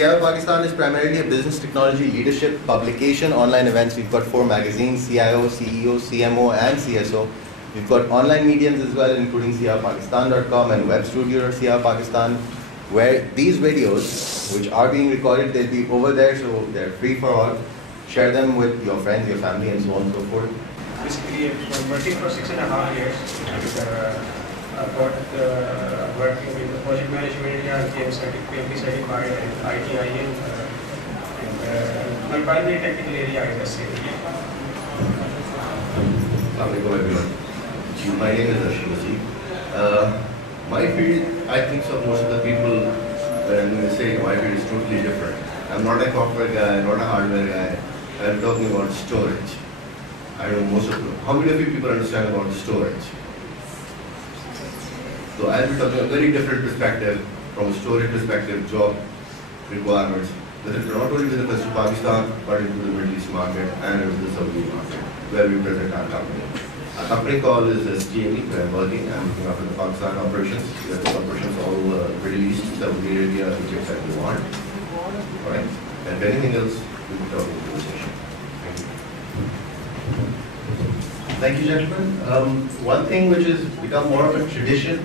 CIO Pakistan is primarily a business technology leadership publication, online events. We've got 4 magazines, CIO, CEO, CMO, and CSO. We've got online mediums as well, including CIOPakistan.com and web studio CIO Pakistan, where these videos, which are being recorded, they'll be over there, so they're free for all. Share them with your friends, your family, and so on and so forth. Basically, I'm working for 6.5 years. I've got working in the project management area, PMP certified, and ITIN. My primary technical area is SSUET. Assalamualaikum everyone. My name is Ashwin. My field, I think so most of the people, when they say my field is totally different. I'm not a software guy, not a hardware guy. I'm talking about storage. I know most of them. How many of you people understand about storage? So I'll be talking a very different perspective, from a storage perspective, job requirements, not only with the Pakistan, but into the Middle East market and into the Saudi market, where we present our company. Our company call is STME, where I'm working. I'm looking after the Pakistan operations. We have operations all over the Middle East, Saudi Arabia, Egypt, and you want. Alright? And if anything else, we'll be talking to the session. Thank you, gentlemen. One thing which has become more of a tradition,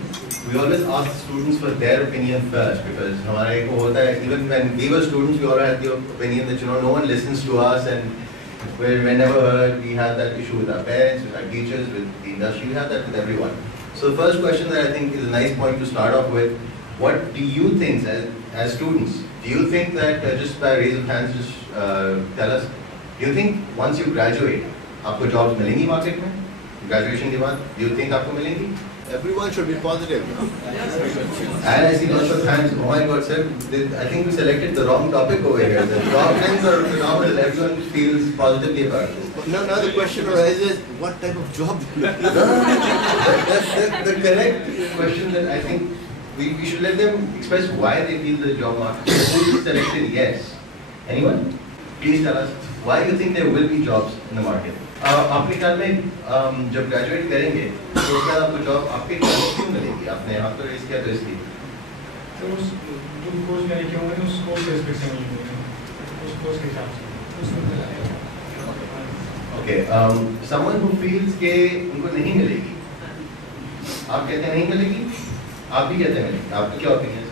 we always ask students for their opinion first, because even when we were students, we all had the opinion that no one listens to us, and whenever we had that issue with our parents, with our teachers, with the industry, we have that with everyone. So the first question that I think is a nice point to start off with, what do you think as students? Do you think that, just by raise of hands, just tell us, do you think once you graduate, आपको jobs मिलेंगी market में? Graduation के बाद, do you think आपको मिलेंगी? Everyone should be positive. And I see lots of hands. Oh my God, sir! I think we selected the wrong topic over here. The job trends are phenomenal. Everyone feels positively about it. Now the question arises: what type of job? The correct question that I think we should let them express why they feel the job market. Who selected yes? Anyone? Please tell us why you think there will be jobs in the market. आपके ख्याल में जब graduate करेंगे तो उसके बाद आपको job आपके ख्याल में क्यों मिलेगी? आपने आप तो रिस्क किया तो इसलिए तो उस तुम कोर्स करने क्यों होंगे उस कोर्स के स्पेक्स में मिलेंगे उस कोर्स के हिसाब से Okay, someone who feels कि उनको नहीं मिलेगी, आप कहते हैं नहीं मिलेगी, आप भी कहते हैं मिलेगी, आपका क्या ओपिनियन है?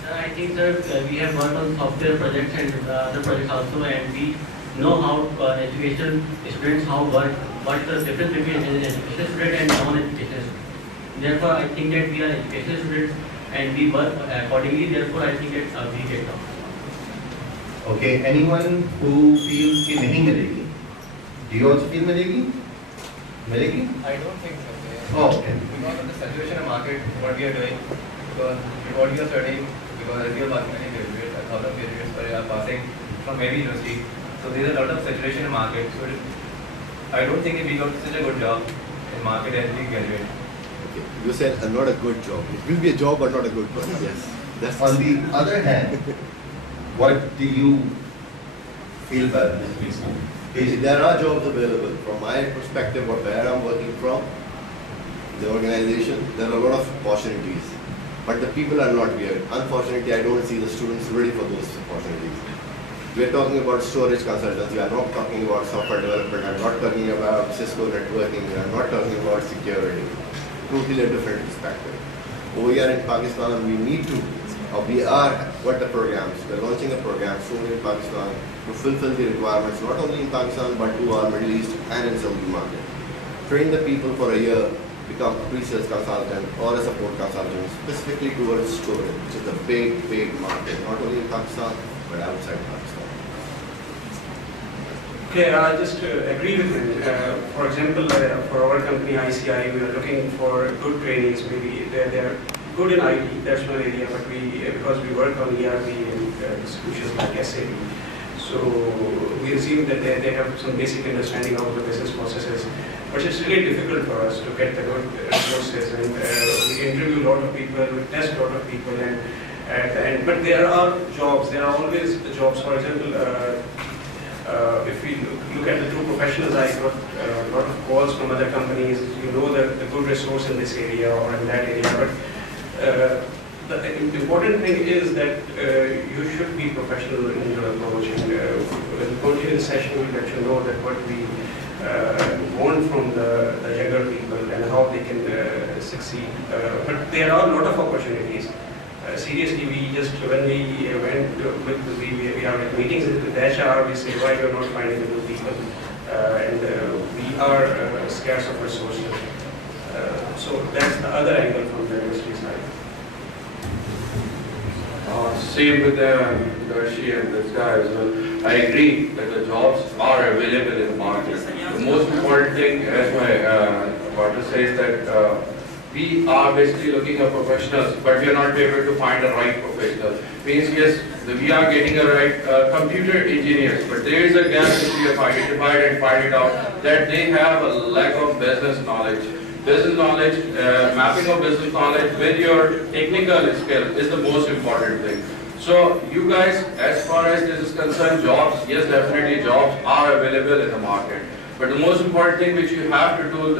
Sir, I think that we have worked on software projects and other projects also, and we know how education students what the difference between an education student and non-education student. Therefore, I think that we are education students and we work accordingly. Therefore, I think that we get down. Okay, anyone who feels कि नहीं मिलेगी, do you also feel मिलेगी? मिलेगी? I don't think so. Oh, okay. Because of the situation of market, what we are doing, because what we are studying, because as you are passing many graduates, 1,000 graduates per year are passing from every university. So there is a lot of saturation in market. So I don't think if we got such a good job in market as we graduate. Okay. You said not a good job. It will be a job, but not a good one. Yes. That's on the other hand, what do you feel about this? There are jobs available. From my perspective, where I'm working from, the organization, there are a lot of opportunities. But the people are not here. Unfortunately, I don't see the students ready for those opportunities. We are talking about storage consultants. We are not talking about software development. I'm not talking about Cisco networking. I'm not talking about security. Totally a different perspective. Over here in Pakistan, we need to, we are, what the programs? We're launching a program soon in Pakistan to fulfill the requirements, not only in Pakistan, but to our Middle East and in Saudi market. Train the people for a year, become a pre-sales consultant or a support consultant, specifically towards storage, which is a big market, not only in Pakistan, but outside Pakistan. Okay, I just agree with him. For example, for our company ICI, we are looking for good trainees. Maybe they're good in IT, that's one area, but because we work on ERP and solutions like SAP, so we assume that they have some basic understanding of the business processes. But it's really difficult for us to get the good resources, and we interview a lot of people, we test a lot of people, and but there are jobs. There are always jobs. For example, if we look at the two professionals, I got a lot of calls from other companies. You know the good resource in this area or in that area, but the important thing is that you should be professional in your approach. And when we continue the session, we'll let you know that what we want from the younger people and how they can succeed. But there are a lot of opportunities. Seriously, when we went we are at meetings with HR, we say why you're not finding the good people, and we are scarce of resources. So that's the other angle from the industry side. Same with Darshi and this guy as well. I agree that the jobs are available in the market. The most important thing, as my partner says, that we are basically looking at professionals, but we are not able to find the right professionals. Means yes, we are getting a right computer engineers, but there is a gap that we have identified and find it out that they have a lack of business knowledge. Business knowledge, mapping of business knowledge with your technical skill is the most important thing. So you guys, as far as this is concerned, jobs, yes, definitely jobs are available in the market. But the most important thing which you have to do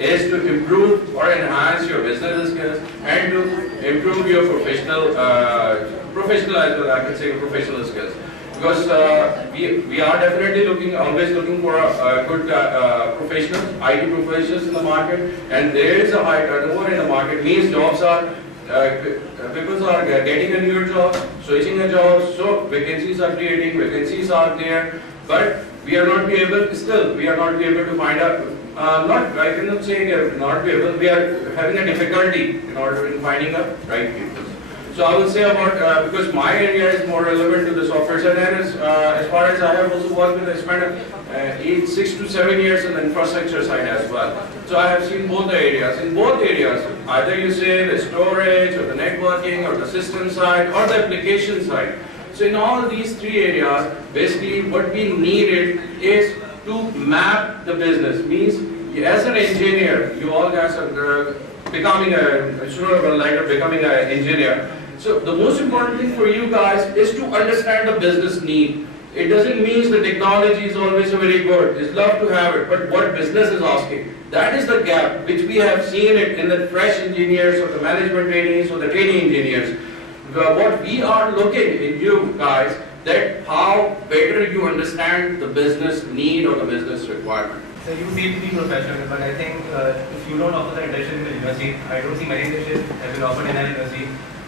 is to improve or enhance your business skills and to improve your professional as well, I can say professional skills. Because we are definitely always looking for a good professionals, IT professionals in the market, and there is a high turnover in the market. Means jobs are people are getting a new job, switching a job, so vacancies are creating, vacancies are there, but we are not able to find out. I cannot say not be able. We are having a difficulty in finding the right people. So I will say about, because my area is more relevant to the software side, and as far as I have also worked with, I spent 6 to 7 years in the infrastructure side as well. So I have seen both the areas. In both areas, either you say the storage or the networking or the system side or the application side. So in all these three areas, basically what we needed is to map the business. Means as an engineer, you all guys are becoming becoming an engineer. So the most important thing for you guys is to understand the business need. It doesn't mean the technology is always very good. It's love to have it, but what business is asking. That is the gap which we have seen it in the fresh engineers or the management trainees or the training engineers. What we are looking in you guys, that how better you understand the business need or the business requirement. So you seem to be professional, but I think if you don't offer the internship in the university, I don't see many internships have been offered in our university.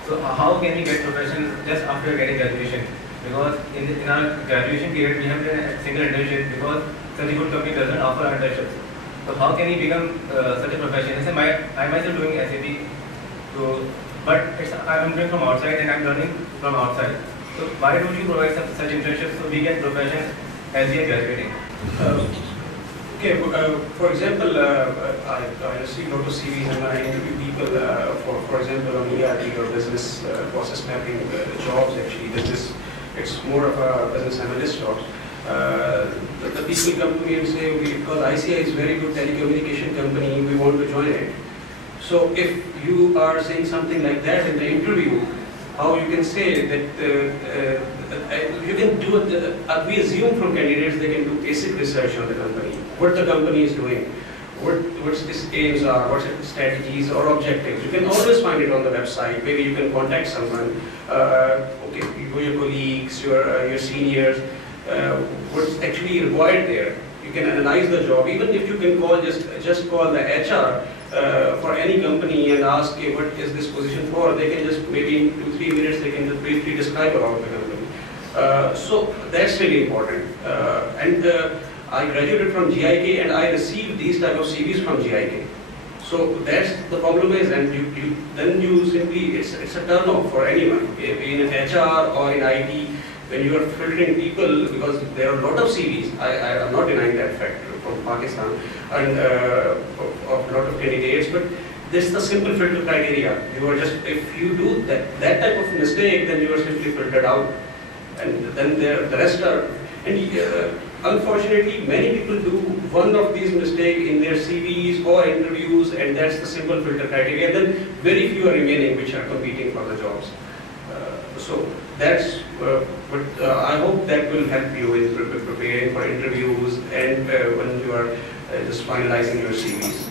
So how can we get professional just after getting graduation? Because in our graduation period, we have a single internship because such a good company doesn't offer internships. So how can we become such a professional? I myself doing SAP, but I'm doing from outside and I'm learning from outside. So why don't you provide such internships so we get professions as we are graduating? Okay, for example, I receive a lot of CVs and I interview people, for example, on ERP or business process mapping jobs. Actually, it's more of a business analyst job. The people come to me and say, because ICI is a very good telecommunication company, we want to join it. So if you are saying something like that in the interview, how you can say that you can do it, we assume from candidates they can do basic research on the company, what the company is doing, what its aims are, what its strategies or objectives. You can always find it on the website. Maybe you can contact someone, your colleagues, your seniors, what's actually required there. You can analyze the job, even if you can just call the HR for any company and ask, okay, what is this position for? They can just, maybe in 2-3 minutes, they can just briefly describe about the company. So that's really important. I graduated from GIK and I received these type of CVs from GIK. So that's the problem is, and then you simply, it's a turn off for anyone, in HR or in IT, when you are filtering people, because there are a lot of CVs, I am not denying that fact from Pakistan, and of a lot of candidates, but this is the simple filter criteria. You are just, if you do that type of mistake, then you are simply filtered out. And then the rest are, and unfortunately, many people do one of these mistakes in their CVs or interviews, and that's the simple filter criteria. And then very few are remaining which are competing for the jobs. So that's what I hope that will help you in preparing for interviews and when you are just finalizing your CVs.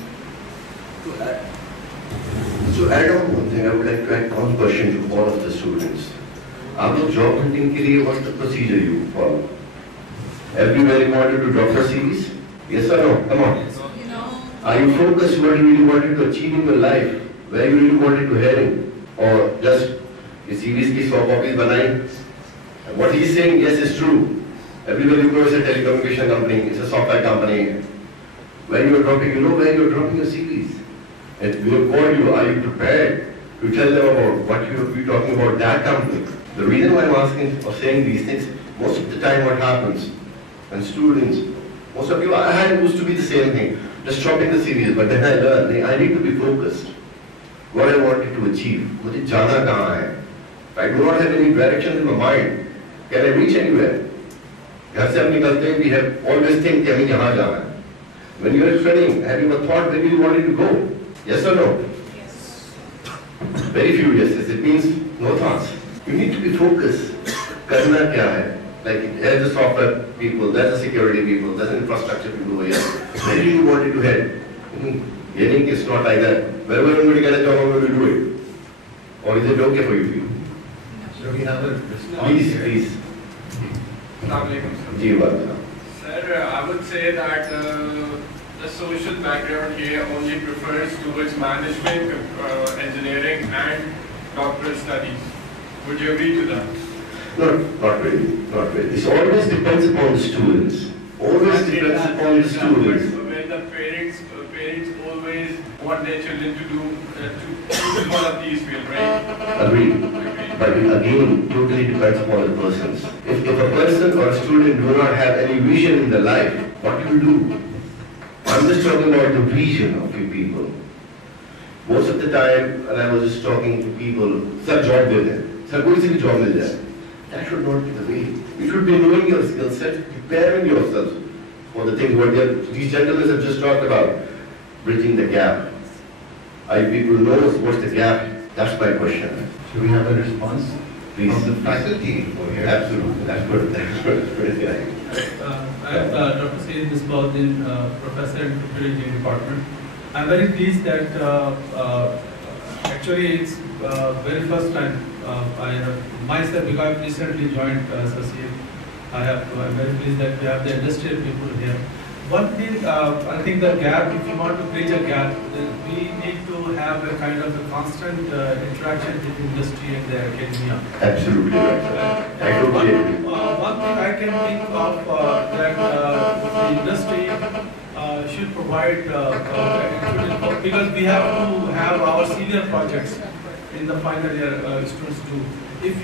So add on one thing, I would like to add one question to all of the students. आप लोग job hunting के लिए what's the procedure you follow? Everywhere you wanted to drop your CVs? Yes or no? Come on. Are you focused what you really wanted to achieve in your life? Where you really wanted to head in? Or just your CVs की 100 copies बनाई? What he is saying, yes, is true. Everywhere you go is a telecommunication company, it's a software company. Where you are dropping, you know where you are dropping your CVs. And we have called you, are you prepared to tell them about what you will be talking about that company? The reason why I'm asking or saying these things, most of the time what happens when students, most of you, I had used to be the same thing, just dropping the CVs, but then I learned, I need to be focused. What I wanted to achieve, मुझे जाना कहाँ है? I do not have any direction in my mind. Can I reach anywhere? घर से हम निकलते हैं, we have always think कि हमें यहाँ जाना है. When you are studying, have you ever thought where you wanted to go? Yes or no? Yes. Very few yeses. It means no thoughts. You need to be focused. करना क्या है? Like there's the software people, there's the security people, there's the infrastructure people over here. Where do you wanted to head? You think it's not like that. Wherever I'm going to get a job, I'm going to do it. Or is it okay for you? So we have a response. Please. Sir, I would say that the social background here only prefers towards management, engineering and doctoral studies. Would you agree to that? No, not really. Not really. It always depends upon the students. Always depends upon the students. When the parents always want their children to do to one of these fields, right? Agreed. But again, totally depends upon the persons. If a person or a student do not have any vision in their life, what you will do? I'm just talking about the vision of you people. Most of the time, when I was just talking to people, sir, job will there. Sir, koi si bhi job mil jaye. That should not be the way. You should be knowing your skill set, preparing yourself for the things what these gentlemen have just talked about. Bridging the gap. I people know what's the gap. That's my question. Should we have a response? Please. From the faculty over here. Absolutely. That's good. That's good. I'm Dr. Sayyid Misbahuddin, Professor in Computer Engineering Department. I'm very pleased that actually it's very first time I myself, because I've recently joined SSUET, I'm very pleased that we have the industrial people here. One thing, I think the gap, if you want to bridge a gap, we need to have a kind of a constant interaction between industry and the academia. Absolutely right, sir. I totally agree. One thing I can think of that the industry should provide, because we have to have our senior projects in the final year students do. If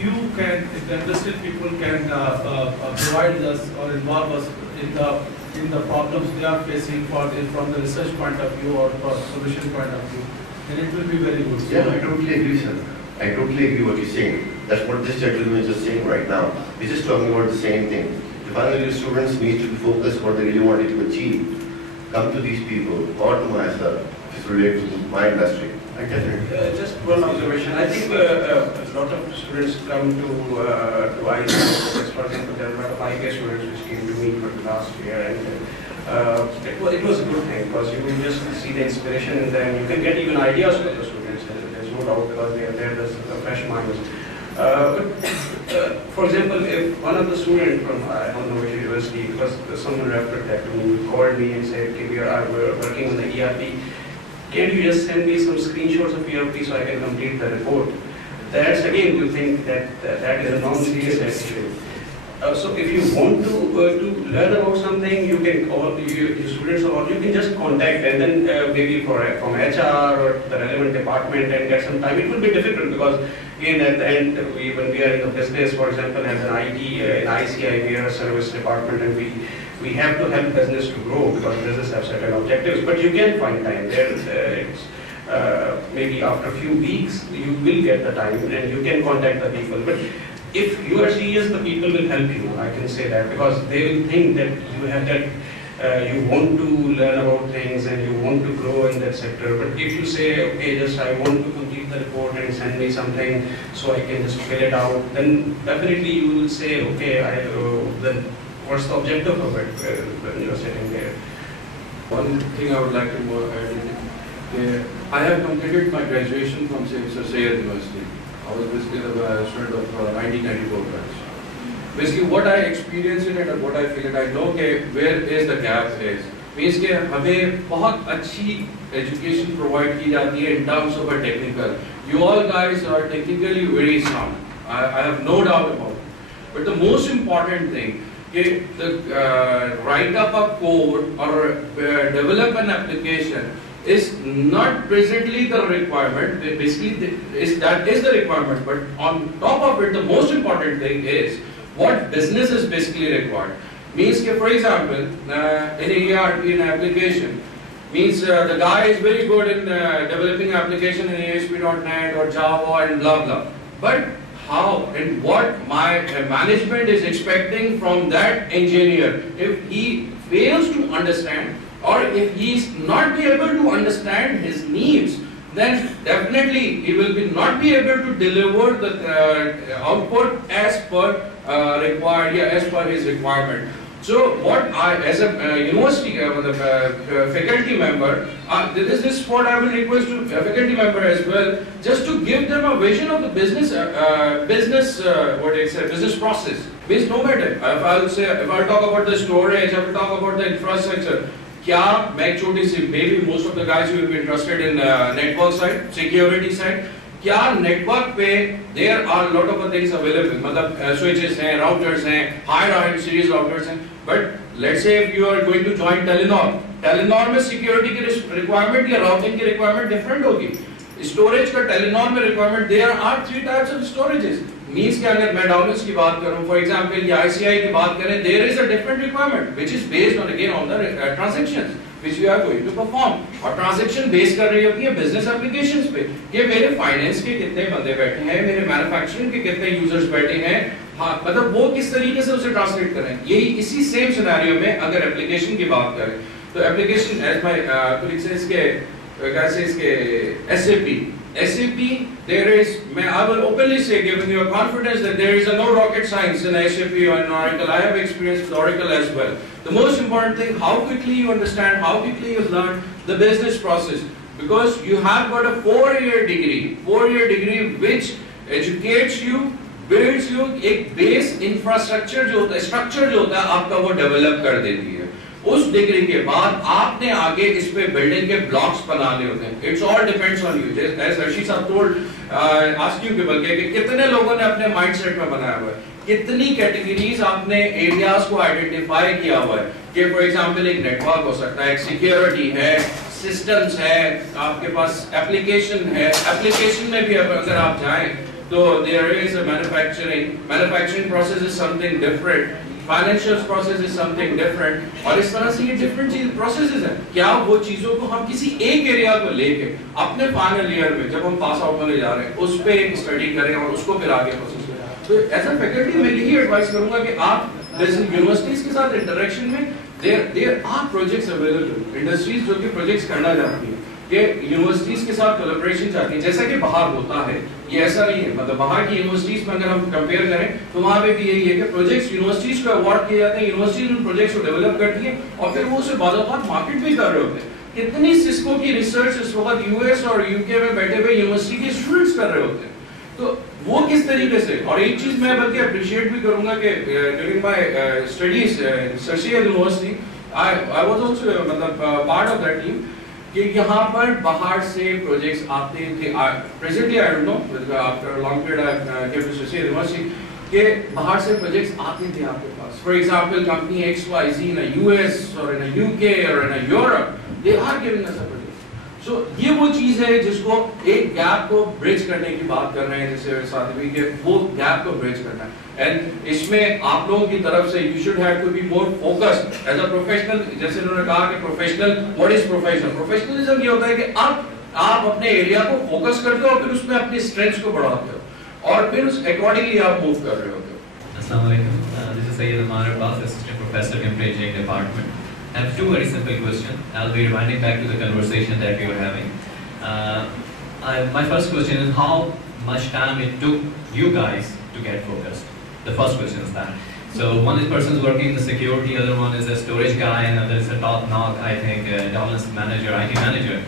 the industrial people can provide us or involve us in the problems they are facing from the research point of view or solution point of view, then it will be very good. Yeah, I totally agree, sir. I totally agree what you're saying. That's what this gentleman is just saying right now. He's just talking about the same thing. The final year students need to be focused what they really wanted to achieve. Come to these people or to myself, if it's related to my industry. I definitely. Just one observation. I think a lot of students come to ICI. For example, there are a lot of IK students which came to me for the last year, and it was a good thing because you will just see the inspiration in them. You can get even ideas from the students. There's no doubt because they are there as fresh minds. For example, if one of the students from I don't know which university, because someone referred that to me, called me and said, "Okay, we're working on the ERP. Can you just send me some screenshots of ERP so I can complete the report?" That's again, you think that is a non-serious attitude. So if you want to learn about something, you can call your students or you can just contact and then maybe from HR or the relevant department and get some time. It will be difficult because again at the end, when we are in the business, for example, as an IT, in ICI, we are a service department and we have to help business to grow because business have certain objectives. But you can find time there. Maybe after a few weeks, you will get the time and you can contact the people. But if you are serious, the people will help you. I can say that because they will think that you have that. You want to learn about things and you want to grow in that sector. But if you say, okay, just I want to complete the report and send me something so I can just fill it out, then definitely you will say, okay, then what's the objective of it when you're sitting there? One thing I would like to add is I have completed my graduation from SSUET University. I was basically the student of 1994 batch. Basically, what I experience in it and what I feel it, I know where is the gap is. Means कि हमें बहुत अच्छी education provide की जाती है in terms of a technical. You all guys are technically very sound. I have no doubt about it. But the most important thing, write up a code or develop an application is not presently the requirement. Basically, that is the requirement. But on top of it, the most important thing is what business is basically required. Means, for example, in a ERP, an application, means the guy is very good in developing application in ASP.NET or Java and blah blah. But how and what my management is expecting from that engineer, if he fails to understand or if he is not be able to understand his needs, then definitely he will not be able to deliver the output as per required, as per his requirement. So what I, as a university faculty member, this is what I will request to faculty member as well, just to give them a vision of the business, business process. Means no matter if I'll talk about the storage, I will talk about the infrastructure. क्या मैं छोटी सी maybe most of the guys will be interested in network side, security side. क्या network पे there are a lot of things available, मतलब switches हैं, routers हैं, higher series routers हैं. But let's say if you are going to join Telenor में security की requirement या routing की requirement different होगी. Storage का Telenor में requirement, there are 3 types of storages. Means कि अगर मैं downloads की बात करूँ, for example या ICI की बात करें, there is a different requirement which is based on again on the transactions which we are going to perform. और transaction based कर रही होती है business applications पे कि मेरे finance के कितने बंदे बैठे हैं, मेरे manufacturing के कितने users बैठे हैं, हाँ मतलब वो किस तरीके से उसे translate करें. यही इसी same scenario में अगर application की बात करें, तो application as my colleague says के SAP, there is, I will openly say, giving you a confidence that there is no rocket science in SAP or in Oracle. I have experience with Oracle as well. The most important thing, how quickly you understand, how quickly you learn the business process. Because you have got a 4-year degree which educates you, builds you, एक base infrastructure जो होता है, structure जो होता है, आपका वो develop कर देती है. उस डिग्री के बाद आपने आगे इस पे बिल्डिंग के ब्लॉक्स बनाने होते हैं. It's all depends on you. As Rashid sahab told ask you people कि कितने लोगों ने अपने माइंडसेट में बनाया हुआ है, कितनी कैटेगरीज आपने एरियाज को आइडेंटिफाई किया हुआ है कि फॉर एग्जांपल एक नेटवर्क हो सकता है, एक सिक्योरिटी है, सिस्टम्स है, आपके पास एप्लीकेशन है. एप्लीकेशन में भी अगर आप जाएं तो there is a manufacturing process is something different, financial process is something different. और इस तरह से ये डिफरेंट चीज प्रोसेसेस हैं. क्या वो चीजों को हम किसी एक एरिया को लेके अपने फाइनल ईयर में जब हम पास आउट होने जा रहे हैं उस पे एक स्टडी करें और उसको फिर आगे प्रोसेस करें. तो एज अ फैकल्टी मैं यही एडवाइस करूंगा कि आप यूनिवर्सिटीज के साथ इंटरेक्शन में there are projects available. Industries जो कि प्रोजेक्ट्स करना चाहती हैं कि यूनिवर्सिटीज के साथ कोलैबोरेशन चाहती हैं, जैसा कि बाहर होता है. ये ऐसा नहीं है, मतलब बाहर की यूनिवर्सिटीज में अगर हम कंपेयर करें तो वहाँ पे भी यही है कि प्रोजेक्ट्स यूनिवर्सिटीज को अवार्ड किए जाते हैं, यूनिवर्सिटीज उन प्रोजेक्ट्स को डेवलप करती है और फिर वो उसे बाज़ात मार्केट भी कर रहे होते हैं. कितनी सिस्को की रिसर्च इस वक्त यूएस और यूके में बैठे हुए यूनिवर्सिटी के स्टूडेंट्स कर रहे होते हैं. तो वो किस तरीके से. और एक चीज मैं बल्कि अप्रिशिएट भी करूंगा कि during my studies SSUET university I was also मतलब पार्ट ऑफ दैट टीम कि यहाँ पर बाहर से प्रोजेक्ट्स आते थे. Presently I don't know after long period I came to SSUET university के बाहर से प्रोजेक्ट्स आते थे आपके पास. For example company XYZ in US और इन UK और in Europe, they are giving us a project. So ये वो चीज है जिसको एक गैप को ब्रिज करने की बात कर रहे हैं, जैसे साथी के वो गैप को ब्रिज करना है. एंड इसमें आप लोगों की तरफ से you should have to be more focused as a professional. जैसे उन्होंने कहा कि professional, what is professional. Professionalism ये होता है कि आप अपने एरिया को फोकस करते हो और फिर उसमें अपनी स्ट्रेंथ्स को बढ़ाते हो और फिर उस अकॉर्डिंगली आप मूव कर रहे होते हो. अस्सलाम वालेकुम. This is Sayyid Amar Abbas, assistant professor in Engineering department. I have 2 very simple questions. I'll be reminding back to the conversation that we were having. My first question is how much time it took you guys to get focused. The first question is that. So one person is working in the security, other one is a storage guy, and other is a top knock, I think, dominance manager, IT manager.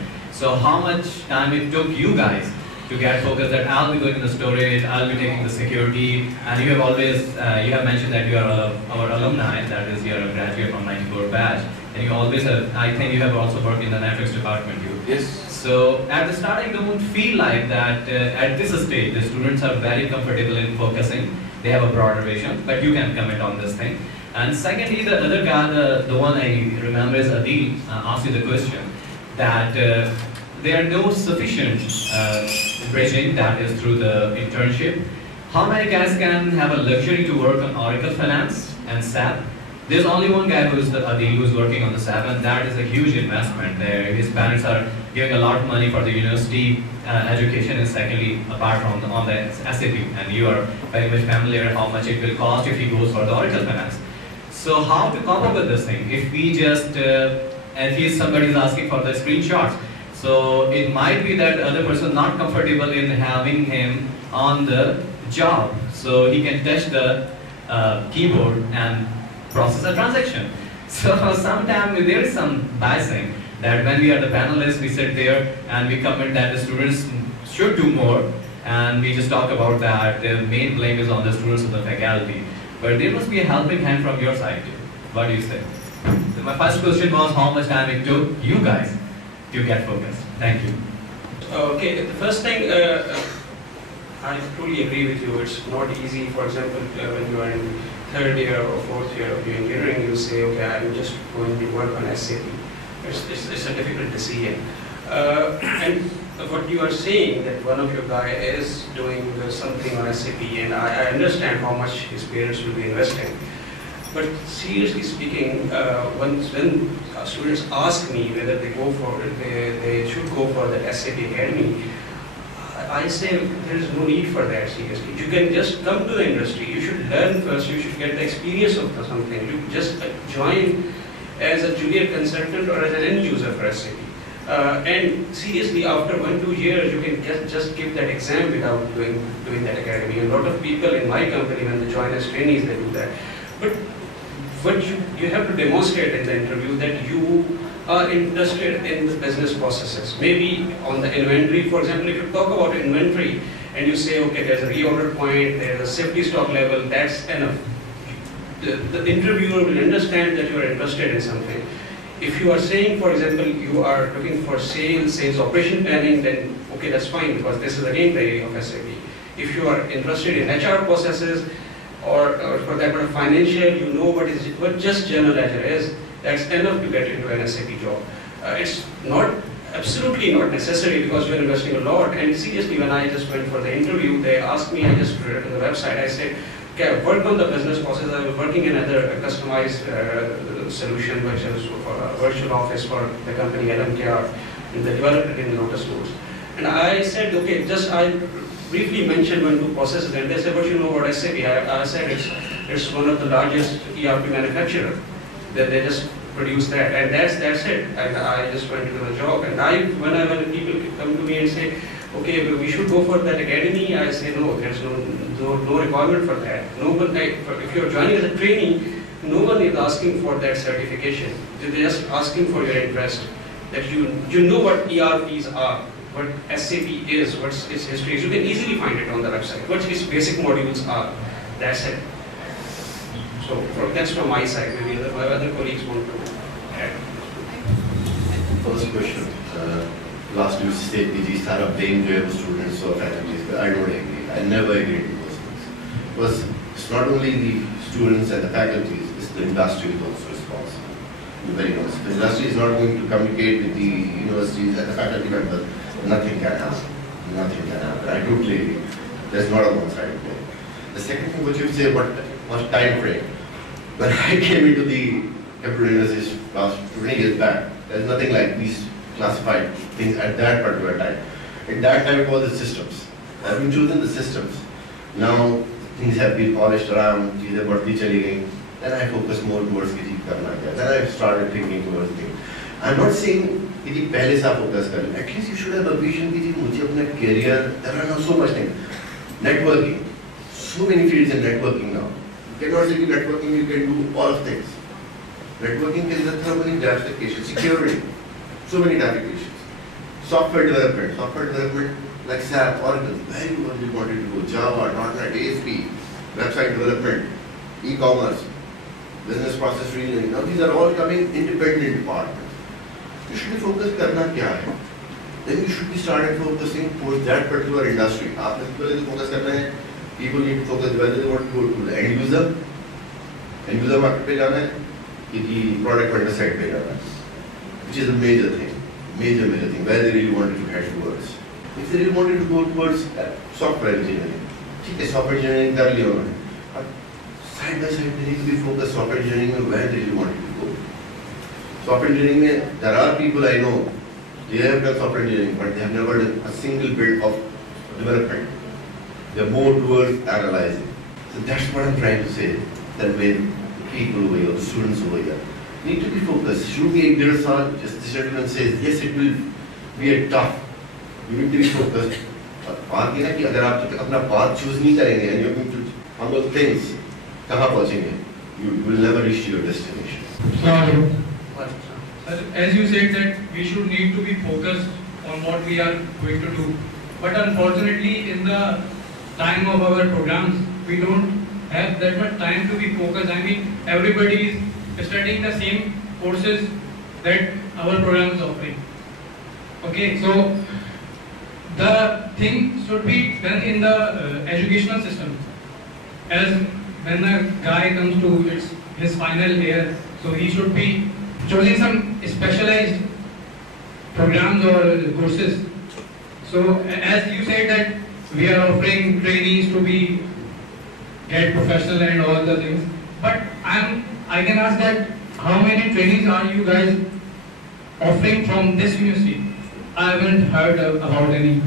So how much time it took you guys to get focused that I'll be going to the storage, I'll be taking the security, and you have always, you have mentioned that you are our alumni, that is you're a graduate from 94 batch, and you always have, I think you have also worked in the networks department. Yes. So at the starting, don't feel like that at this stage, the students are very comfortable in focusing, they have a broader vision, but you can comment on this thing. And secondly, the other guy, the one I remember is Adil, asked you the question that there are no sufficient bridging, that is through the internship. How many guys can have a luxury to work on Oracle Finance and SAP? There's only one guy who's the Adil who's working on the SAP, and that is a huge investment there. His parents are giving a lot of money for the university education, and secondly, apart from on the SAP, and you are very much familiar how much it will cost if he goes for the Oracle Finance. So how to come up with this thing? If we just, and if somebody is asking for the screenshots, so it might be that other person not comfortable in having him on the job, so he can touch the keyboard and process a transaction. So sometimes there is some biasing that when we are the panelists, we sit there and we comment that the students should do more, and we just talk about that the main blame is on the students of the faculty. But there must be a helping hand from your side too. What do you say? So my first question was how much time it took you guys to get focused. Thank you. Okay, the first thing, I truly agree with you. It's not easy. For example, when you are in third year or fourth year of your engineering, you say, okay, I'm just going to work on SAP. It's a difficult decision. And what you are saying, that one of your guy is doing something on SAP, and I understand how much his parents will be investing. But seriously speaking, when students ask me whether they should go for the SAP Academy, I say there is no need for that, seriously. You can just come to the industry. You should learn first. You should get the experience of something. You just join as a junior consultant or as an end user for SAP. And seriously, after 1-2 years, you can just give that exam without doing that academy. A lot of people in my company, when they join as trainees, they do that. But what you have to demonstrate in the interview that you are interested in the business processes. Maybe on the inventory, for example, if you talk about inventory and you say, okay, there's a reorder point, there's a safety stock level, that's enough. The interviewer will understand that you are interested in something. If you are saying, for example, you are looking for sales operation planning, then okay, that's fine, because this is again the area of SAP. If you are interested in HR processes, or for that matter financial, you know what just general ledger is, that's enough to get into an SAP job. It's not absolutely not necessary, because you're investing a lot. And seriously, when I just went for the interview, they asked me, I just read on the website, I said, okay, I worked on the business process, I was working in another customized solution, which is for a virtual office for the company LMKR, and they developed it in Lotus Notes. And I said, okay, I briefly mentioned 1-2 processes, and they said, what you know about SAP? I said, it's one of the largest ERP manufacturer. They just produce that, and that's it. And I just went to the job. And when people come to me and say, okay, we should go for that academy, I say no, there's no requirement for that. No one, if you're joining as a trainee, no one is asking for that certification. They're just asking for your interest, that you know what ERPs are, what SAP is, what's its history is. You can easily find it on the website. What its basic modules are. That's it. So that's from my side. Maybe my other colleagues want to add. First question. Last you said PG startup blame the students or faculties, but I don't agree. I never agree to those things. Because it's not only the students and the faculties, it's the industry is also responsible. To be very honest. The industry is not going to communicate with the universities and the faculty members. Nothing can happen. Nothing can happen. I totally agree. There's not a one-sided play. The second thing which you say about time frame. When I came into the Capital University last 20 years back, there's nothing like these classified things at that particular time. At that time it was the systems. I've been choosing the systems. Now things have been polished around, चीजें बढ़ती चली गई. Then I focus more towards कि करना क्या. Then I started thinking towards things. I'm not saying कि पहले से आप focus करें. At least you should have a vision कि मुझे अपना career. There are now so much things. Networking. So many fields in networking now. You cannot say networking you can do all of things. Networking is a thermal diversification, security. So many applications. Software development like SAP, Oracle, very much you wanted to go. Java, .NET, ASP, website development, e-commerce, business process reengineering. Now these are all coming independent departments. You should be focused करना क्या है? Then you should be started focusing towards that particular industry. आपने पहले तो focus करना है. People need to focus whether they want to go to the end user market पे जाना है, कि product vendor side पे जाना है, which is a major thing, where they really wanted to head towards. If they really wanted to go towards software engineering, ठीक है, software engineering कर लिया उन्होंने. Side by side they need to be focused software engineering में where they really wanted to go. Software engineering में there are people I know, they have done software engineering, but they have never done a single bit of development. They are more towards analyzing. So that's what I'm trying to say. That when the people over here, the students over here, need to be focused. Should be a dear son, just the gentleman says, yes, it will be a tough. You need to be focused. बात ये ना कि अगर आप अपना path choose नहीं करेंगे, and you're going to humble things, कहाँ पहुँचेंगे? You will never reach your destination. As you said that we should need to be focused on what we are going to do, but unfortunately in the time of our programs we don't have that much time to be focused. I mean, everybody is studying the same courses that our program is offering. Okay, so the thing should be done in the educational system. As when a guy comes to his final year, so he should be choosing some specialized programs or courses. So as you said that we are offering trainees to get professional and all the things, but I can ask that how many trainees are you guys offering from this university? I haven't heard about any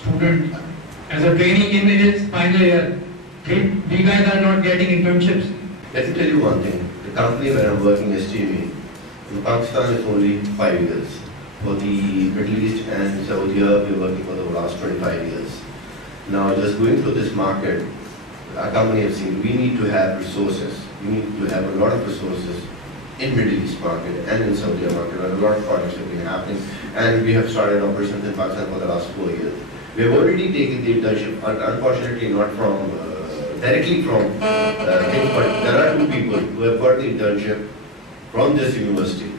student as a trainee in his final year. You guys are not getting internships. Let me tell you one thing. The company where I'm working, STME, in Pakistan is only 5 years. For the Middle East and Saudi Arabia, we're working for the last 25 years. Now, just going through this market, our company has seen we need to have resources. We need to have a lot of resources in Middle East market and in Saudi Arabia market, where a lot of projects have been happening, and we have started operations in Pakistan for the last 4 years. We have already taken the internship, unfortunately not from directly from things, but there are 2 people who have got the internship from this university,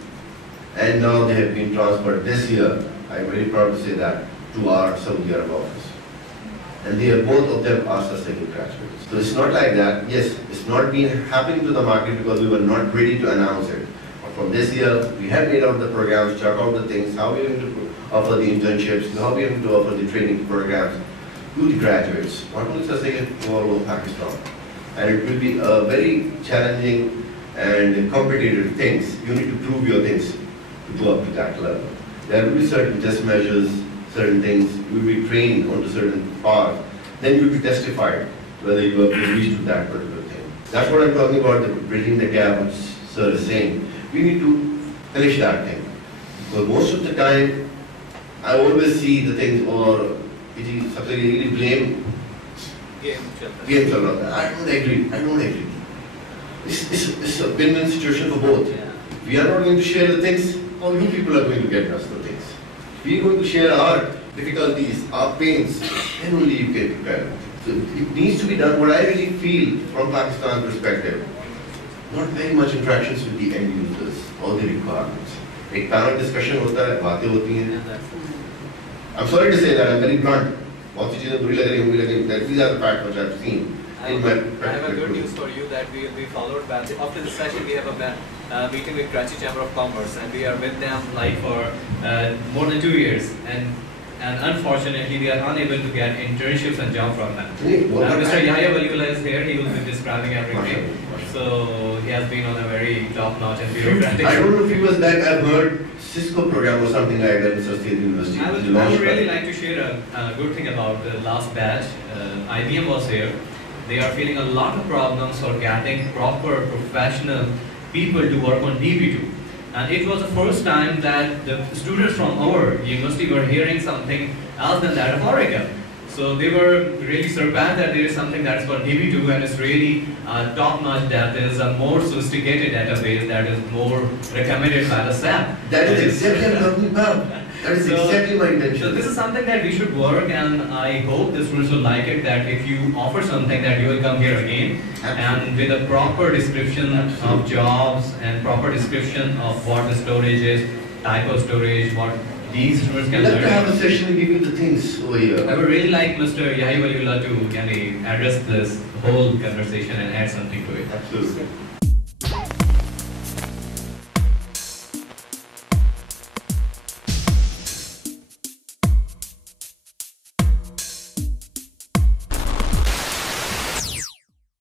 and now they have been transferred this year. I'm very proud to say that, to our Saudi Arabia office. And they have, both of them asked us to get graduates. So it's not like that. Yes, it's not been happening to the market because we were not ready to announce it. But from this year, we have laid out the programs, check out the things, how we are going to offer the internships, how we are going to offer the training programs to the graduates, not only Saudi all over Pakistan. And it will be a very challenging and competitive things. You need to prove your things to go up to that level. There will be certain test measures, certain things, you will be trained onto certain paths, then you will be testified whether you have reached to that particular thing. That's what I'm talking about, the bridging the gap, which Sir is saying. We need to finish that thing. Because most of the time, I always see the things, or सबसे really blame game चल रहा था. I don't agree. It's a win-win situation for both. Yeah. We are not going to share the things, or you people are going to get us the things. We are going to share our difficulties, our pains, then only you can prepare. So it needs to be done. What I really feel from Pakistan perspective, not very much interactions with the end users or the requirements. एक panel discussion होता है, बातें होती हैं. I'm sorry to say that, I'm very blunt. बहुत सी चीजें बुरी लग रही होंगी, लेकिन these are the facts which I've seen. I have a good news for you that we will be followed back. After the session, we have a meeting with Karachi Chamber of Commerce, and we are with them like for more than 2 years. And unfortunately, we are unable to get internships and job from them. Mr. Yahya Waliullah is here. He will be describing everything. So he has been on a very top-notch and bureaucratic. I don't know if he was back. I've heard Cisco program or something like that in State University. I would really like to share a good thing about the last batch. IBM was here. They are feeling a lot of problems for getting proper professional people to work on DB2. And it was the first time that the students from our university were hearing something else than that of Oracle. So they were really surprised that there is something that's called DB2 and it's really top-notch depth. It is a more sophisticated database that is more recommended by the SAP. That is exactly what I'm talking about. That is exactly my intention. So this is something that we should work, and I hope the students will like it, that if you offer something that you will come here again, and with a proper description of jobs and proper description of what the storage is, type of storage, what these students can Let's learn. have a session and give you the things over here. I would really like Mr. Yahi Waliullah to address this whole conversation and add something to it. Absolutely.